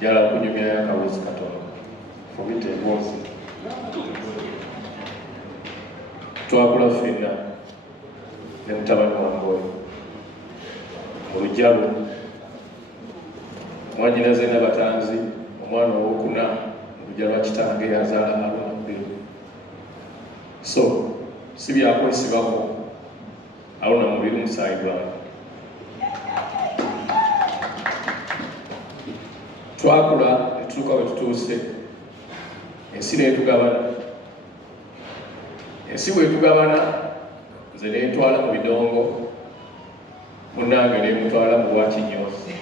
Jala kunyumya yakawuzi katono fubite bozi twakula ffenna ne mutabani wange mu lujalu mwanyinaze n'abatanzi omwana owokuna mu lujalu wa kitange yazaala Haruna Mubiru so si byakwesibako Haruna Mubiru musaayi gwange twakula netutuuka we tutuuse ensi netugabana ensi bwetugabana nze nentwala mu bidongo munange nemutwala mu bwakinyozi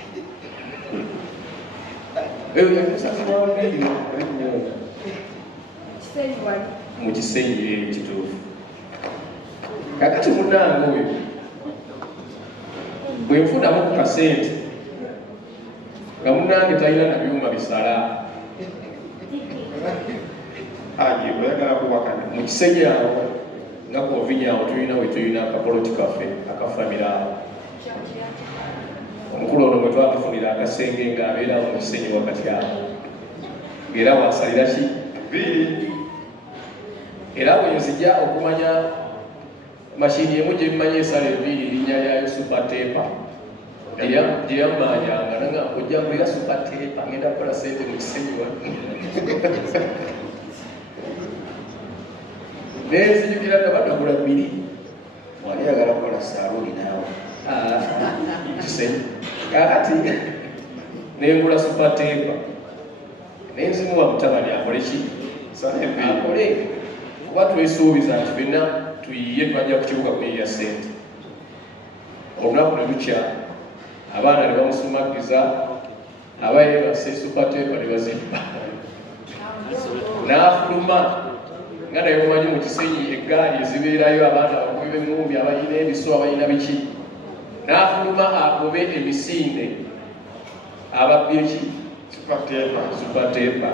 mu Kisenyi ekituufu kakati munange oyo bwenfunamu ku kasente nga munange talina na byuma bisala mu Kisenyi awo nga kuovinya awo tulina we tulina akapoloti kaffe akafamira awo omukulu ono bwe twamufunira akasenge ng'abeera mu Kisenyi wakati awo era wasalira ki era bwenzija okumanya mashini emu gye mmanyi esala enviiri erinnya lyayo supertepa gye yammanyanga nanga ojja kulira supertepa ngenda kukola sente mu Kisenyi nezijukira nga banagula 2 wali yagala kukola saaluni naawe Kisenyi kakati nengula supertepa nenzimuwa mutabani akole ki akole kuba twesuubiza nti fenna tuyiye twajja ku kibuga kuyiya sente olunaku ne lukya abaana ne bamusumagiza abayebase supertepa ne bazimba n'afuluma nga naye mumanyi mu Kisenyi eggaali ezibeerayo abaana abakubi b'engumbi abalina ebiso abalina biki n'afuluma agobe emisinde ababbye ki supertepa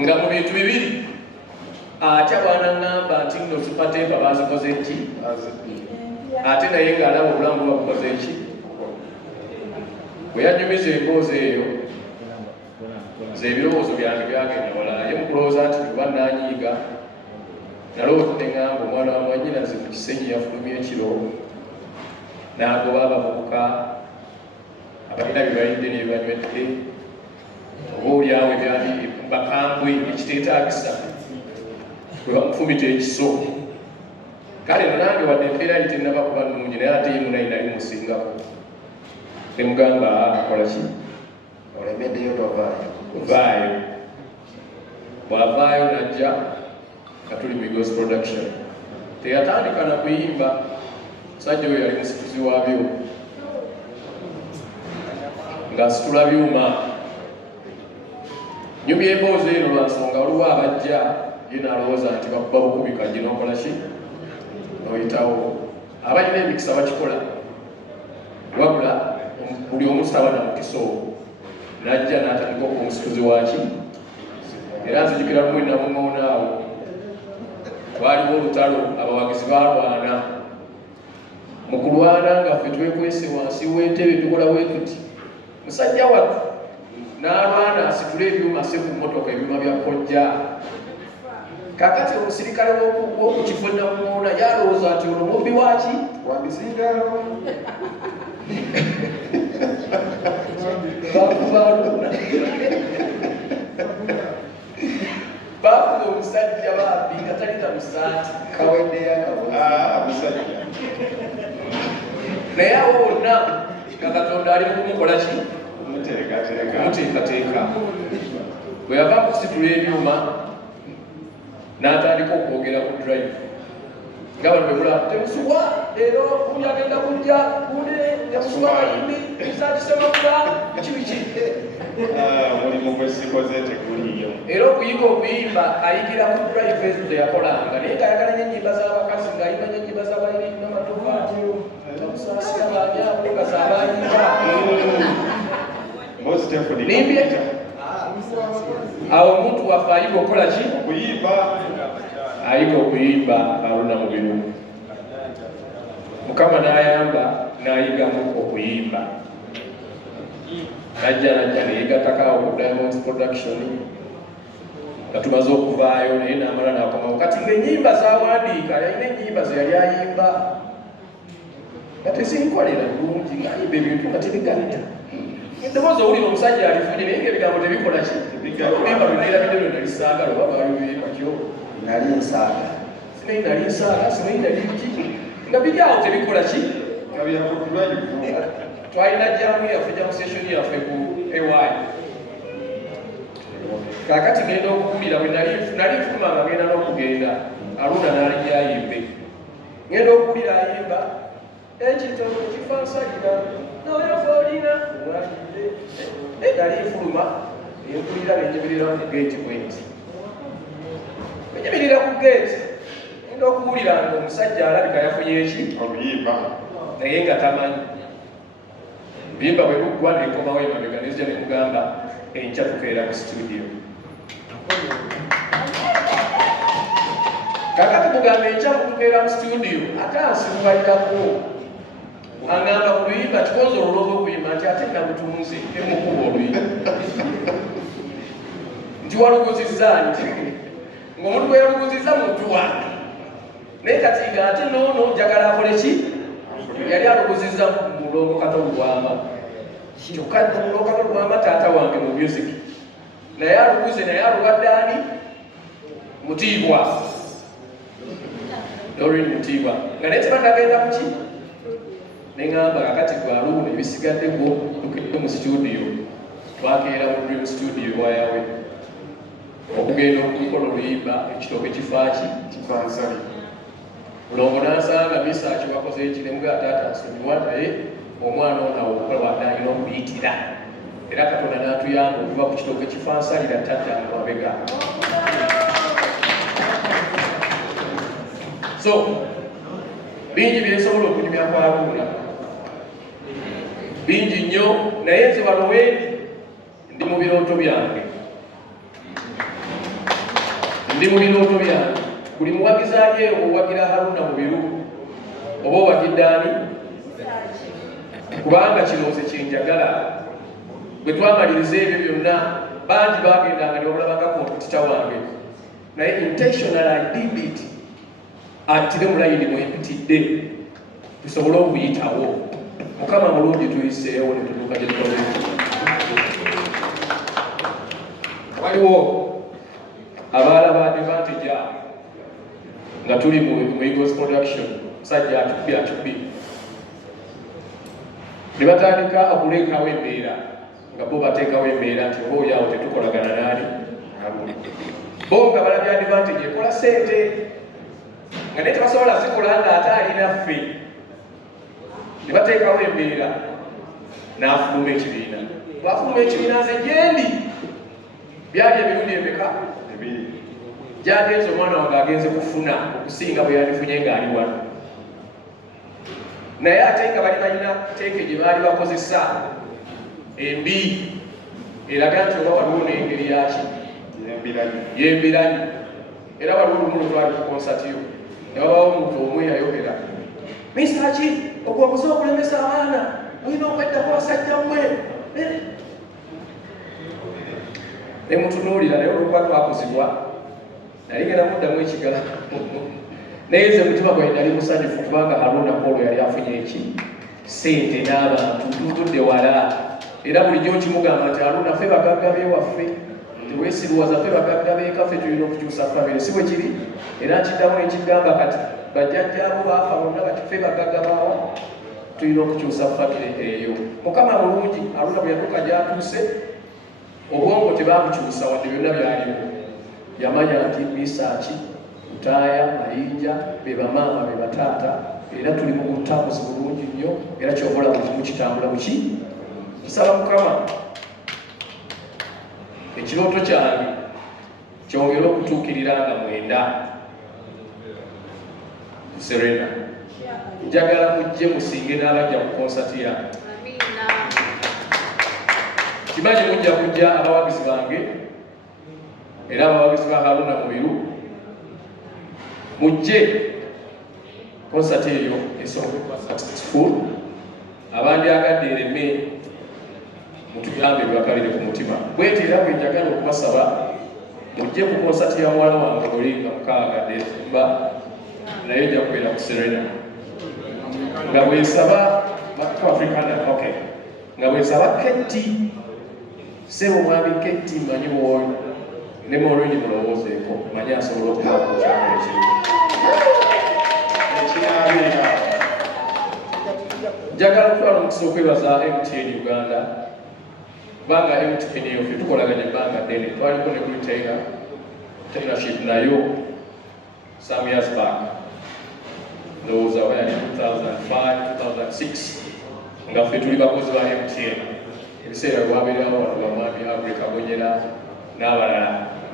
nga mu bintu bibiri ate bwanaŋŋamba nti nno supertepa bazikoze ki ate naye ng'alaba obulamu babukoze ki bwe yanyumiza emboozi eyo nze ebirowoozo byange byagenda wala ye mukulowooza nti kuba nanyiiga nalowooza neŋŋamba omwana wa mwannyinaze mu Kisenyi yafulumya ekiro n'agoba abavubuka abalina bye balidde ne banywedde oba oliawo ebyali bakambwe ekiteetaagisa bwe bamufumita ekiso kale nange wadde embeera li tennaba kuba nnungi naye ate yemunayi nali musingako nemugamba akola ki olemeddeyo tovaayo bw'avaayo najja nga tuli Migos production teyatandika na kuyimba musajja oyo yali musituzi wa byuma ng'asitula byuma nyumya emboozi eno lwa nsonga waliwo abajja ye n'alowooza nti bakuba bukubika gye n'okola ki n'oyitawo abalina emikisa bakikola wabula buli omu sitaba na mukisa ogwo najja n'atandika okuba omusituzi waki era nzijukira lumu namuŋoonaawo twaliwo olutalo abawagizi balwana mu kulwana nga ffe twekwese wansi w'entebe tukola bwe tuti musajja wattu n'alwana asitula ebyuma ase ku mmotoka ebyuma bya kojja kakati omusirikale w'okukifo namuŋoona yalowooza nti ono mubbi waki wabizingalo bakubaluna bakuba omusajja babbi nga talina musaati kaweddeyakamusajja naye awo wonna nga Katonda ali mu kumukola ki kumuteekateeka bwe yava kusitula ebyuma n'atandika okwogera ku drive nga bano bebula temusubwa leero kundi agenda kujja kundi temusubwa bayimbi ebisakisemabula kibiki mulimu gwesikoze teguliyo era okuyiga okuyimba ayigira ku drive ezo teyakolanga naye ng'ayagala nyo ennyimba z'abakazi ng'ayimba nyo ennyimba z'abayiri n'amatoka tamusaasira baanyabo gaza abayimba nimbye awo omuntu waffe ayiga okukola ki okuyimba ayiga okuyimba Haruna Mubiru Mukama n'ayamba n'ayigamu okuyimba najja neyegattako ku Diamonds Production nga tumaze okuvaayo naye n'amala n'akomawo kati ng'ennyimba z'awandiika yalina ennyimba ze yali ayimba nga tezinkolera bulungi ng'ayimba ebintu nga tebigatta eddoboozi owulira omusajja alifunye naye ng'ebigambo tebikola ki ebimba byonera bidde nalisaagala oba baabibirima kyo nali nsaaga simanyi nali nsaaga simanyi nali ki nga biri awo tebikola ki nga byakutulayo twalina jamu yaffe jamu session yaffe ku AY kakati ngenda okuwulira bwe nali nfuma nga ngenda n'okugenda Aruna n'alijja ayimbe ngenda okuwulira ayimba ekitono kifansalira noyofolina nali nfuluma enkulira nenyimirira ku geeti bwenti enyimirira ku geeti ngenda okuwulira nga omusajja alabika yafunye eki oluyimba naye nga tamanyi bimba bwe buggwa nenkomawo emabega nezija nemugamba enkya tukeera ku studio kakati mugamba enkya tukeera mu studio ate ansibuwalirako angamba ku luyimba kikonza olulooba okuyimba nti ate nabutunze emukuba oluyimba nti waluguzizza nti ng'omuntu bwe yaluguzizza muntu wange naye kati nga ate noono njagala akole ki yali aluguzizza mulongo kato lwama kyokka mulongo kato lwama taata wange mu music naye aluguze naye aluwadde ani Mutiibwa Doreen Mutiibwa nga naye tebanagenda muki neŋŋamba kakati gwe Aruna ebisigadde gwo tukedde mu studio twakeera mu dream studio wayawe okugenda okukola oluyimba ekitooke kifaaki kifansali mulongo n'asanga misaaki wakoze ekiremuga taata nsonyiwa naye omwana ono awokolwadde alina okuyitira era Katonda n'atuyamba okuva ku kitooke kifansalira tadda mu mabega so bingi byensobola okunyumya kwa Aruna bingi nnyo naye nze wano wendi ndi mu birooto byange buli muwagizi ali eyo owagira Aruna mu biru oba owagidde ani kubanga kino nze kyenjagala bwe twamaliriza ebyo byonna bangi bagendanga ne babulabanga kompetita wange naye intentional I did it atire mulayini mwempitidde tusobole okuyitawo Mukama mulungi tuyiseewo ne tutuuka gye tukoze waliwo abaala ba advantage nga tuli mu Eagles Production musajja atubbi ne batandika okuleekawo embeera nga bo bateekawo embeera nti oba oyaawo tetukolagana naani bo nga balabye advantage ekola ssente nga naye tebasobola zikola nga ate alinaffe ne bateekawo embeera n'afuluma ekibiina bwafuluma ekibiina nze gyendi byali emirundi emeka gyagenze omwana wange agenze kufuna okusinga bwe yandifunye ng'ali wano naye ate nga bali balina teeke gye baali bakozesa embi eraga nti oba waliwo n'engeri yaki yembiranyi era waliwo olumu lwetwali ku konsatiyo ne wabawo omuntu omu yayogera misaki okwobuza okulemesa abaana mulina okweddako basajja mmwe ne mutunuulira naye olwokuba twakozibwa nali genda muddamu ekigala naye nze mutima gwange nali musanyufu kubanga Aruna Paul yali afunye eki ssente n'abantu tutudde wala era bulijjo nkimugamba nti Aruna ffe bagagga beewaffe teweesiriwaza ffe bagagga beekaffe tulina okukyusa famire si bwe kiri era nkiddamu nekigamba kati bajjajjaabo baafa bonna kati ffe bagagga baawa tulina okukyusa famire eyo Mukama mulungi Aruna bwe yatuuka gy'atuuse obwongo tebamukyusa wadde byonna byaliwo yamanya nti Misaaki Mutaaya Mayinja be bamaama be bataata era tuli mu butambuzi bulungi nnyo era kyobola buli kimu kitambula buki nsaba Mukama ekirooto kyange kyongere okutuukirira nga mwenda Serena njagala mujje musinge n'abajja ku konsati yange kimanyi mujja kujja abawagizi bange era abawagizi ba Aruna mu biru mujje konsati eyo esobola successful abandyagadde ereme mutugambe ebibakalire ku mutima. Bwete era bwe njagala okubasaba mujje ku konsati ya muwala wange Olinga Mukaaga December naye nja kubeera ku Serena. Nga bwensaba nga bwensaba Ketti Ssebo Mwami Ketti manyi woyo ne Maureen mulowoozeeko manyi asobola okuba ku kyalo ekinabeera. Njagala okutwala omukisa okwebaza MTN Uganda kubanga MTN eyo ffe tukolaganya ebbanga ddene twaliko ne retailership nayo some years back. Ndowooza wayali 2005-2006 nga ffe tuli bakozi ba MTN ebiseera bwabeerawo wano bamwami Africa Gonyera n'abalala.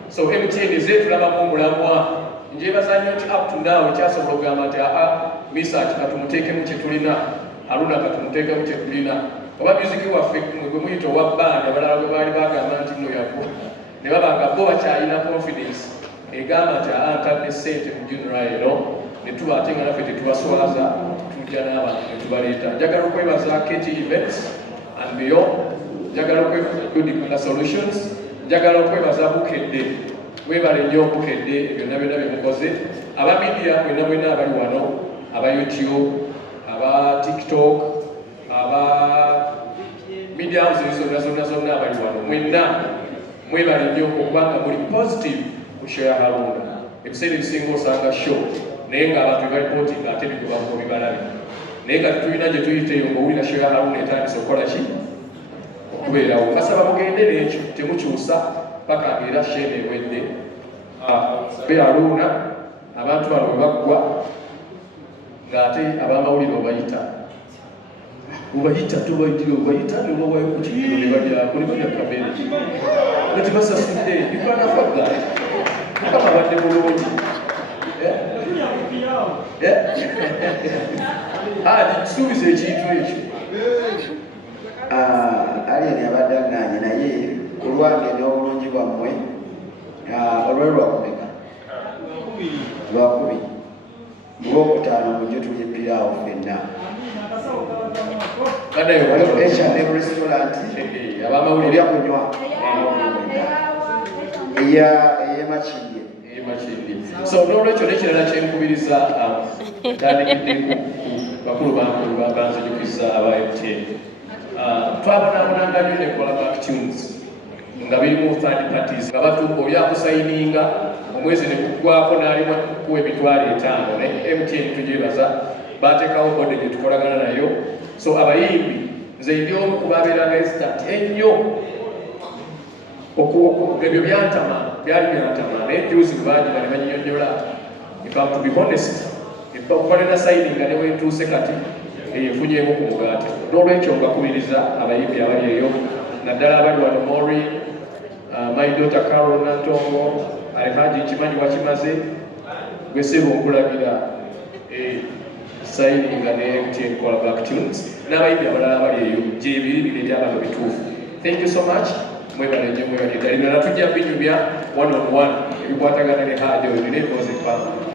So MTN zeetulabamu omulamwa njebaza nnyo nti up to now ekyasobola okugamba nti research katumuteekemu kye tulina, Haruna katumuteekemu kye tulina, oba musiki waffe gwe muyita owa band abalala gwe baali bagamba nti nno yakwo ne baba nga bo bakyalina confidence egamba nti ntadde ssente mu junira eno ne tuba ate nga naffe tetubaswaza tujja n'abantu ne tubaleeta. Njagala okwebaza Keti Events and Beyond, njagala okwebaza Good Solutions, njagala okwebaza Bukedde. Mwebale nnyo Bukedde byonna byonna bye mukoze. Aba media mwenna abali wano, aba YouTube, aba TikTok, aba media houses zonna abali wano, mwenna mwebale nnyo okubanga muli positive ku show ya Haruna. Ebiseera ebisinga osanga show naye ng'abantu bebalipootinga ate bigobako bibalabe. Naye kati tulina gye tuyiteeyo ng'owulira show ya Haruna etandise okukola ki? Okubeerawo. Kasaba mugende n'ekyo temukyusa paka era shene ewedde. Be Haruna abantu bano bwe baggwa ng'ate ab'amawulire obayita tobayitire obayita ne bawayo ku kikiro ne balyako ne balya kamere nga tebasasudde bikwanafaga mukama badde bulungi. Kisuubiza ekintu ekyo. Alien yabadde aŋŋaanye naye olwange n'obulungi bwammwe olwali lwakumeka lwakubiri Lwokutaano mujje tulye piraawo ffenna. H&M restaurant abamawulire kunywa ey'Emakindye. So n'olwekyo n'ekirala kyenkubiriza tandikidde ku bakulu banzijukizza aba MTN. Twabonaabonanga nnyo ne Callback Tunes nga birimu third parties nga oli akusayininga omwezi ne kuggwako n'alimu kuwa emitwalo 5 ne MTN tugyebaza bateekawo bode gye tukolagana nayo. So abayimbi nze ndi omu ku babeeranga hesitant ennyo ebyo byali byantama naye juzi kubanjira ne bannyonnyola. If I'm to be honest, okukolera sayininga ne wentuuse kati eyefunyeemu ku mugaati. N'olwekyo mbakubiriza abayimbi abali eyo naddala abali wano Mori, my daughter Carol Nantongo, Alhaji Kimanyi Wakimaze, gwe Ssebo nkulabira sayininga ne MTN Callback Tunes n'abayimbi abalala abali eyo gyebiri bireeta abantu bituufu. Thank you so much. Mwebale nnyo mwebale ddala. Tujja binyumya one on one ebikwatagana ne Haji oyo ne Moses Pam.